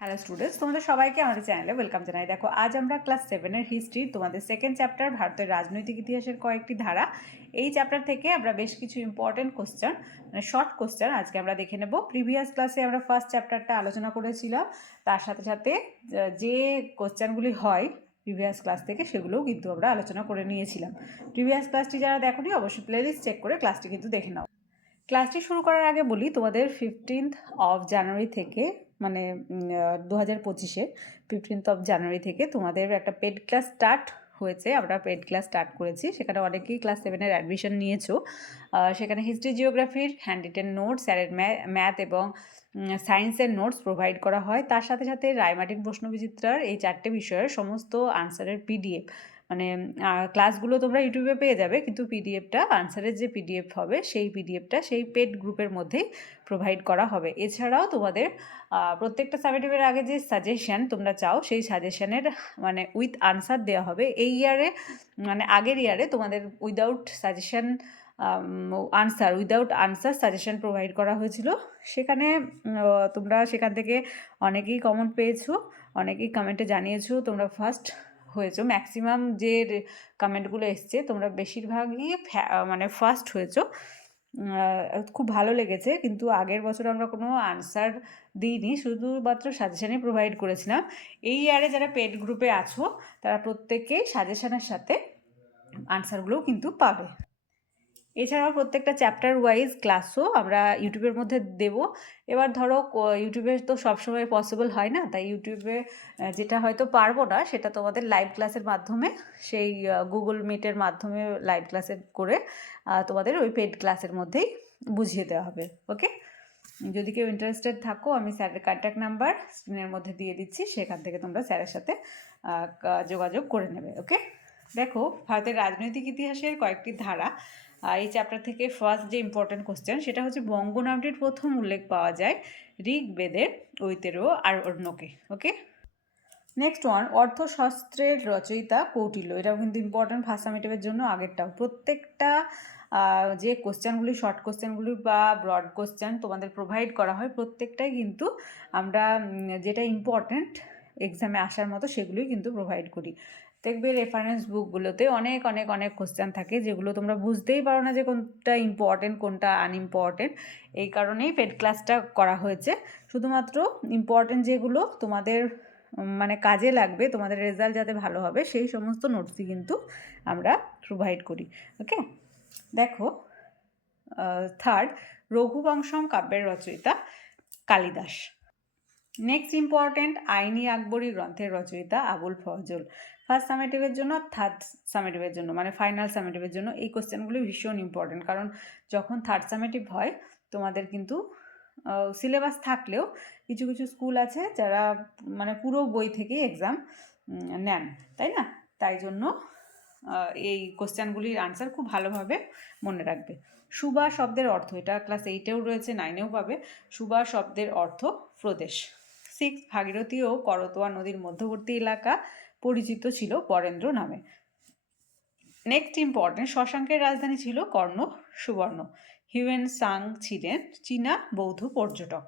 Hello students তোমাদের সবাইকে আমাদের চ্যানেলে ওয়েলকাম জানাই। দেখো, আজ আমরা ক্লাস সেভেনের হিস্ট্রি তোমাদের সেকেন্ড চ্যাপ্টার ভারতের রাজনৈতিক ইতিহাসের কয়েকটি ধারা। এই চ্যাপ্টার থেকে আমরা বেশ কিছু ইম্পর্টেন্ট কোশ্চেন মানে শর্ট কোশ্চেন আজকে আমরা দেখে নেব। প্রিভিয়াস ক্লাসে আমরা ফার্স্ট চ্যাপ্টারটা আলোচনা করেছিলাম। তার সাথে সাথে যে কোশ্চেনগুলি হয় প্রিভিয়াস ক্লাস থেকে, সেগুলোও কিন্তু আমরা আলোচনা করে নিয়েছিলাম। প্রিভিয়াস ক্লাসটি যারা দেখোনি, অবশ্যই প্লেলিস্ট চেক করে ক্লাসটি কিন্তু দেখে নাও। ক্লাসটি শুরু করার আগে বলি, তোমাদের ফিফটিন্থ অফ জানুয়ারি থেকে মানে দু হাজার পঁচিশে ফিফটিন্থ অফ জানুয়ারি থেকে তোমাদের একটা পেড ক্লাস স্টার্ট হয়েছে। আমরা পেড ক্লাস স্টার্ট করেছি। সেখানে অনেকেই ক্লাস সেভেনের অ্যাডমিশন নিয়েছো। সেখানে হিস্ট্রি জিওগ্রাফির হ্যান্ড রিটেন নোটস স্যারের ম্যাথ এবং সায়েন্সের নোটস প্রোভাইড করা হয়। তার সাথে সাথে রায়মার্টিন প্রশ্নবিচিত্রার এই চারটে বিষয়ের সমস্ত আনসারের পিডিএফ মানে ক্লাসগুলো তোমরা ইউটিউবে পেয়ে যাবে, কিন্তু পিডিএফটা আনসারের যে পিডিএফ হবে, সেই পিডিএফটা সেই পেড গ্রুপের মধ্যেই প্রোভাইড করা হবে। এছাড়াও তোমাদের প্রত্যেকটা সাবজেক্টিভের আগে যে সাজেশান তোমরা চাও, সেই সাজেশানের মানে উইথ আনসার দেওয়া হবে। এই ইয়ারে মানে আগের ইয়ারে তোমাদের without suggestion answer without answer suggestion provide করা হয়েছিল। সেখানে তোমরা সেখান থেকে অনেকেই কমন পেয়েছ, অনেকেই কমেন্টে জানিয়েছো, তোমরা ফার্স্ট হয়েছো। ম্যাক্সিমাম যে কমেন্টগুলো এসছে, তোমরা বেশিরভাগই মানে ফার্স্ট হয়েছো। খুব ভালো লেগেছে, কিন্তু আগের বছর আমরা কোনো আনসার দিইনি, শুধুমাত্র সাজেশানই প্রোভাইড করেছিলাম। এই ইয়ারে যারা পেড গ্রুপে আছো, তারা প্রত্যেকেই সাজেশানের সাথে আনসারগুলোও কিন্তু পাবে। এছাড়াও প্রত্যেকটা চ্যাপ্টার ওয়াইজ ক্লাসও আমরা ইউটিউবের মধ্যে দেব। এবার ধরো ইউটিউবে তো সবসময় পসিবল হয় না, তাই ইউটিউবে যেটা হয়তো পারব না, সেটা তোমাদের লাইভ ক্লাসের মাধ্যমে, সেই গুগল মিটের মাধ্যমে লাইভ ক্লাসের করে তোমাদের ওই পেড ক্লাসের মধ্যেই বুঝিয়ে দেওয়া হবে ওকে যদি কেউ ইন্টারেস্টেড থাকো, আমি স্যারের কন্ট্যাক্ট নাম্বার স্ক্রিনের মধ্যে দিয়ে দিচ্ছি, সেখান থেকে তোমরা স্যারের সাথে যোগাযোগ করে নেবে ওকে দেখো, ভারতের রাজনৈতিক ইতিহাসের কয়েকটি ধারা এই চ্যাপ্টার থেকে ফার্স্ট যে ইম্পর্টেন্ট কোশ্চেন সেটা হচ্ছে বঙ্গ নামটির প্রথম উল্লেখ পাওয়া যায় ঋগ্বেদের ঐতেরো আর অন্যকে ওকে নেক্সট ওয়ান অর্থশাস্ত্রের রচয়িতা কৌটিল্য, এটাও কিন্তু ইম্পর্টেন্ট ফার্স্ট সামিটিভের জন্য, আগেরটাও। প্রত্যেকটা যে কোশ্চেনগুলি শর্ট কোশ্চেনগুলি বা ব্রড কোশ্চেন তোমাদের প্রোভাইড করা হয়, প্রত্যেকটাই কিন্তু আমরা যেটা ইম্পর্ট্যান্ট এক্সামে আসার মতো সেগুলোই কিন্তু প্রোভাইড করি। দেখবে রেফারেন্স বুকগুলোতে অনেক অনেক অনেক কোশ্চেন থাকে যেগুলো তোমরা বুঝতেই পারো না যে কোনটা ইম্পর্টেন্ট কোনটা আনইম্পর্টেন্ট এই কারণেই পেড ক্লাসটা করা হয়েছে। শুধুমাত্র ইম্পর্টেন্ট যেগুলো তোমাদের মানে কাজে লাগবে, তোমাদের রেজাল্ট যাতে ভালো হবে, সেই সমস্ত নোটসই কিন্তু আমরা প্রোভাইড করি। ওকে দেখো থার্ড রঘুবংশম কাব্যের রচয়িতা কালিদাস। নেক্সট ইম্পর্টেন্ট আইনি আকবরী গ্রন্থের রচয়িতা আবুল ফজল ফার্স্ট সামেটিভের জন্য থার্ড সামেটিভের জন্য মানে ফাইনাল সামেটিভের জন্য এই কোশ্চেনগুলি ভীষণ ইম্পর্টেন্ট কারণ যখন থার্ড সামেটিভ হয়, তোমাদের কিন্তু সিলেবাস থাকলেও কিছু কিছু স্কুল আছে যারা মানে পুরো বই থেকেই এক্সাম নেন, তাই না? তাই জন্য এই কোশ্চেনগুলির আনসার খুব ভালোভাবে মনে রাখবে। সুবা শব্দের অর্থ, এটা ক্লাস এইটেও রয়েছে নাইনেও পাবে। সুবা শব্দের অর্থ প্রদেশ। সিক্স ভাগীরথী ও করতোয়া নদীর মধ্যবর্তী এলাকা পরিচিত ছিল বরেন্দ্র নামে। নেক্সট ইম্পর্টেন্ট শশাঙ্কের রাজধানী ছিল কর্ণ সুবর্ণ। হিউয়েন সাং ছিলেন চীনা বৌদ্ধ পর্যটক।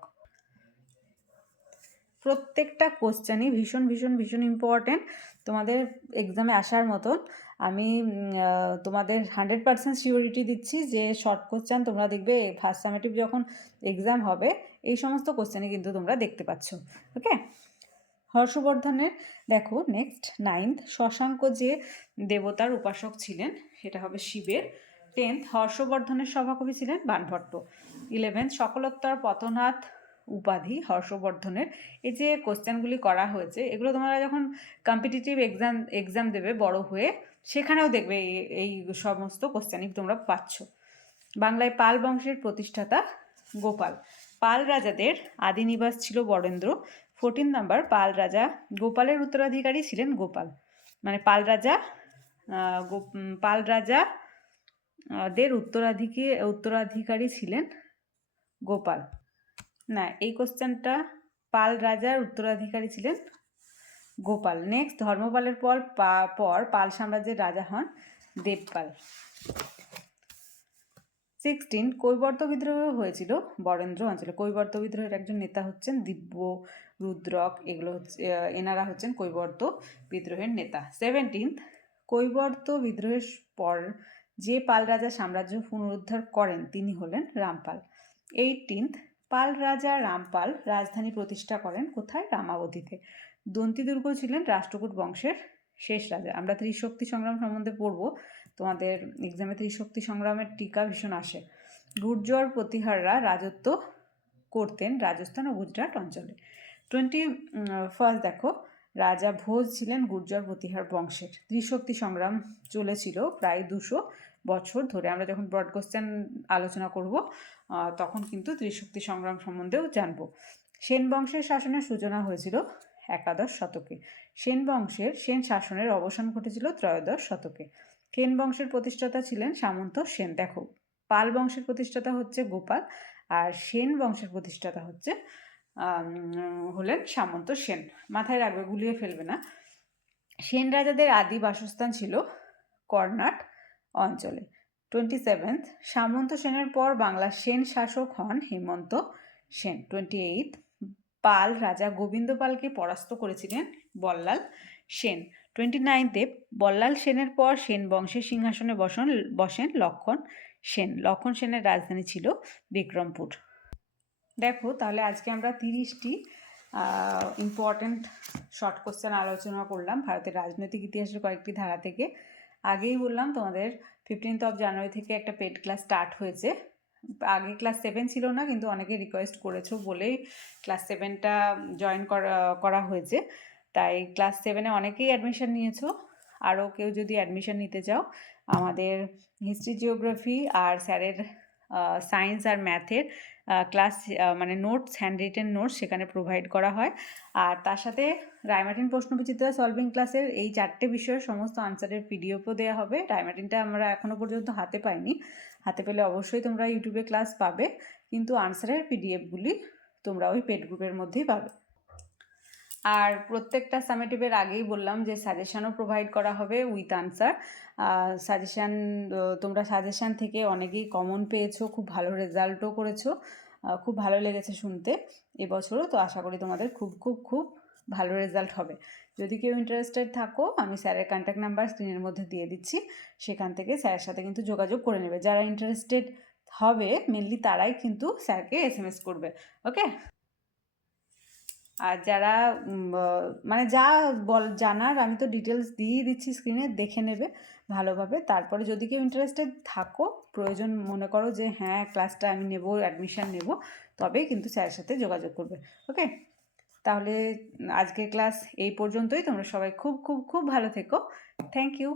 প্রত্যেকটা কোশ্চেনই ভীষণ ভীষণ ভীষণ ইম্পর্টেন্ট তোমাদের এক্সামে আসার মতন আমি তোমাদের হান্ড্রেড পার্সেন্ট সিওরিটি দিচ্ছি যে শর্ট কোশ্চেন তোমরা দেখবে ফার্স্ট সামেটিভ যখন এক্সাম হবে এই সমস্ত কোশ্চেনই কিন্তু তোমরা দেখতে পাচ্ছ ওকে হর্ষবর্ধনের, দেখো নেক্সট নাইন্থ শশাঙ্ক যে দেবতার উপাসক ছিলেন, সেটা হবে শিবের। টেন্থ হর্ষবর্ধনের সভাকবি ছিলেন বানভট্ট। ইলেভেন্থ সকলোত্তর পতনাথ উপাধি হর্ষবর্ধনের। এই যে কোশ্চেনগুলি করা হয়েছে, এগুলো তোমরা যখন কম্পিটিটিভ এক্সাম এক্সাম দেবে বড় হয়ে, সেখানেও দেখবে এই সমস্ত কোশ্চেনই তোমরা পাচ্ছ। বাংলায় পাল বংশের প্রতিষ্ঠাতা গোপাল। পাল রাজাদের আদি নিবাস ছিল বরেন্দ্র। ফোরটিন নাম্বার পাল রাজা গোপালের উত্তরাধিকারী ছিলেন গোপাল। মানে পাল রাজা পাল রাজা দের উত্তরাধিকারী উত্তরাধিকারী ছিলেন গোপাল। না, এই কোশ্চেনটা পাল রাজার উত্তরাধিকারী ছিলেন গোপাল। নেক্সট ধর্মপালের পর পর পাল সাম্রাজ্যের রাজা হন দেবপাল। সিক্সটিন কৈবর্ত বিদ্রোহ হয়েছিল, বরেন্দ্র অঞ্চলে। কৈবর্ত বিদ্রোহের একজন নেতা হচ্ছেন দিব্য রুদ্রক। এগুলো হচ্ছে এনারা হচ্ছেন কৈবর্ত বিদ্রোহের নেতা। সেভেন্টিন্থ কৈবর্ত বিদ্রোহের পর যে পাল রাজা সাম্রাজ্য পুনরুদ্ধার করেন, তিনি হলেন রামপাল। এইটিন্থ পাল রাজা রামপাল রাজধানী প্রতিষ্ঠা করেন কোথায়? রামাবতীতে। দন্তি দুর্গ ছিলেন রাষ্ট্রকূট বংশের শেষ রাজা। আমরা ত্রিশক্তি সংগ্রাম সম্বন্ধে পড়ব। তোমাদের এক্সামে ত্রিশক্তি সংগ্রামের টিকা ভীষণ আসে। গুর্জর প্রতিহাররা রাজত্ব করতেন রাজস্থান ও গুজরাট অঞ্চলে। টোয়েন্টি ফার্স্ট দেখো, রাজা ভোজ ছিলেন গুর্জর প্রতিহার বংশের। ত্রিশক্তি সংগ্রাম চলেছিল প্রায় দুশো বছর ধরে। আমরা যখন ব্রড কোশ্চেন আলোচনা করব তখন কিন্তু ত্রিশক্তি সংগ্রাম সম্বন্ধেও জানব। সেন বংশের শাসনের সূচনা হয়েছিল একাদশ শতকে। সেন বংশের সেন শাসনের অবসান ঘটেছিল ত্রয়োদশ শতকে। সেন বংশের প্রতিষ্ঠাতা ছিলেন সামন্ত সেন। দেখো, পাল বংশের প্রতিষ্ঠাতা হচ্ছে গোপাল আর সেন বংশের প্রতিষ্ঠাতা হচ্ছে হলেন সামন্ত সেন। মাথায় রাখবে, গুলিয়ে ফেলবে না। সেন রাজাদের আদি বাসস্থান ছিল কর্ণাট অঞ্চলে। টোয়েন্টি সেভেন্থ সামন্ত সেনের পর বাংলার সেন শাসক হন হেমন্ত সেন। টোয়েন্টি এইট পাল, রাজা গোবিন্দ পালকে পরাস্ত করেছিলেন বল্লাল সেন। টোয়েন্টি নাইনথে বল্লাল সেনের পর সেন বংশের সিংহাসনে বসন, বসেন লক্ষণ সেন। লক্ষণ সেনের রাজধানী ছিল বিক্রমপুর। দেখো, তাহলে আজকে আমরা তিরিশটি ইম্পর্ট্যান্ট শর্ট কোশ্চেন আলোচনা করলাম। ভারতের রাজনৈতিক ইতিহাসের কয়েকটি ধারা থেকে। আগেই বললাম তোমাদের ফিফটিন্থ অফ জানুয়ারি থেকে একটা পেড ক্লাস স্টার্ট হয়েছে। আগে ক্লাস সেভেন ছিল না, কিন্তু অনেকে রিকোয়েস্ট করেছ বলেই ক্লাস সেভেনটা জয়েন করা হয়েছে। তাই ক্লাস সেভেনে অনেকেই অ্যাডমিশন নিয়েছো। আরও কেউ যদি অ্যাডমিশন নিতে চাও, আমাদের হিস্ট্রি জিওগ্রাফি আর স্যারের সায়েন্স আর ম্যাথের ক্লাস মানে নোটস হ্যান্ড রিটেন নোটস সেখানে প্রোভাইড করা হয়। আর তার সাথে রায়মার্টিন প্রশ্নবিচিত্রা সলভিং ক্লাসের এই চারটে বিষয়ের সমস্ত আনসারের পিডিএফও দেওয়া হবে। রায়মার্টিনটা আমরা এখনও পর্যন্ত হাতে পাইনি। হাতে পেলে অবশ্যই তোমরা ইউটিউবে ক্লাস পাবে। কিন্তু আনসারের পিডিএফগুলি তোমরা ওই পেড গ্রুপের মধ্যেই পাবে। আর প্রত্যেকটা সামেটিভের আগেই বললাম যে সাজেশনও প্রোভাইড করা হবে উইথ আনসার সাজেশান তোমরা সাজেশান থেকে অনেকেই কমন পেয়েছ, খুব ভালো রেজাল্টও করেছ খুব ভালো লেগেছে শুনতে এবছরও, তো আশা করি তোমাদের খুব খুব খুব ভালো রেজাল্ট হবে। যদি কেউ ইন্টারেস্টেড থাকো, আমি স্যারের কন্ট্যাক্ট নাম্বার স্ক্রিনের মধ্যে দিয়ে দিচ্ছি, সেখান থেকে স্যারের সাথে কিন্তু যোগাযোগ করে নেবে। যারা ইন্টারেস্টেড হবে মেনলি তারাই কিন্তু স্যারকে এস করবে ওকে আর যারা মানে যা বল, জানার আমি তো ডিটেলস দিয়েই দিচ্ছি স্ক্রিনে দেখে নেবে ভালোভাবে। তারপরে যদি কেউ ইন্টারেস্টেড থাকো, প্রয়োজন মনে করো যে হ্যাঁ ক্লাসটা আমি নেব অ্যাডমিশান নেব, তবে কিন্তু স্যারের সাথে যোগাযোগ করবে ওকে তাহলে আজকের ক্লাস এই পর্যন্তই। তোমরা সবাই খুব খুব খুব ভালো থেকো। Thank you